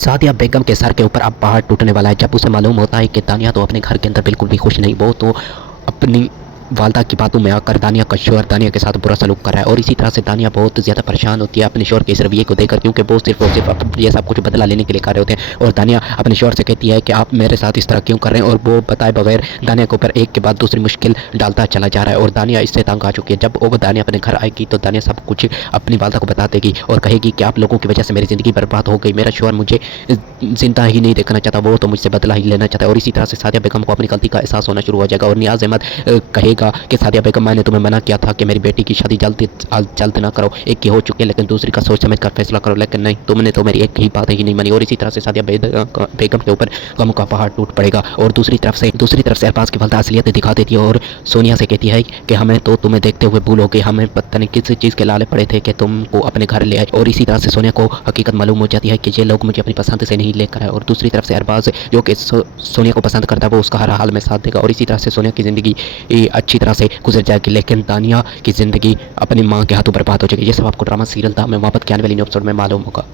सादिया बेगम के सर के ऊपर अब पहाड़ टूटने वाला है जब उसे मालूम होता है कि दानिया तो अपने घर के अंदर बिल्कुल भी खुश नहीं। वो तो अपनी वालदा की बातों में आकर दानिया का शोहर दानिया के साथ बुरा सलूक कर रहा है और इसी तरह से दानिया बहुत ज़्यादा परेशान होती है अपने शोहर के इस रवैये को देखकर, क्योंकि वो सिर्फ और सिर्फ ये सब कुछ बदला लेने के लिए कर रहे होते हैं। और दानिया अपने शोहर से कहती है कि आप मेरे साथ इस तरह क्यों कर रहे हैं, और वो बताए बगैर दानिया के ऊपर एक के बाद दूसरी मुश्किल डालता चला जा रहा है और दानिया इससे तंग आ चुकी है। जब वो दानिया अपने घर आएगी तो दानिया सब कुछ अपनी वालदा को बता देगी और कहेगी कि आप लोगों की वजह से मेरी ज़िंदगी बर्बाद हो गई, मेरा शोहर मुझे ज़िंदा ही नहीं देखना चाहता, वो तो मुझसे बदला ही लेना चाहता है। और इसी तरह से सादिया बेगम को अपनी गलती का एहसास होना शुरू हो जाएगा और नियाज़ अहमद कहेगा कि सादिया बेगम मैंने तुम्हें मना किया था कि मेरी बेटी की शादी जल्द ना करो, एक की हो चुकी है लेकिन दूसरी का सोच समझ कर फैसला करो, लेकिन नहीं, तुमने तो मेरी एक ही बात ही नहीं मानी। और इसी तरह से सादिया बेगम के ऊपर गम का पहाड़ टूट पड़ेगा। और दूसरी तरफ से अरबाज की वालदा असलियत दिखा देती है और सोनिया से कहती है कि हमें तो तुम्हें देखते हुए भूल हो गई, हमें पता नहीं किस चीज़ के लाले पड़े थे कि तुमको अपने घर ले आए। और इसी तरह से सोनिया को हकीकत मालूम हो जाती है कि ये लोग मुझे अपनी पसंद से नहीं लेकर आए। और दूसरी तरफ से अरबाज जो कि सोनिया को पसंद करता है वो उसका हर हाल में साथ देगा और इसी तरह से सोनिया की ज़िंदगी अच्छी तरह से गुजर जाएगी, लेकिन दानिया की ज़िंदगी अपनी माँ के हाथों बर्बाद हो जाएगी। ये सब आपको ड्रामा सीरियल था मैं वापस के आने वाली एपिसोड में मालूम होगा।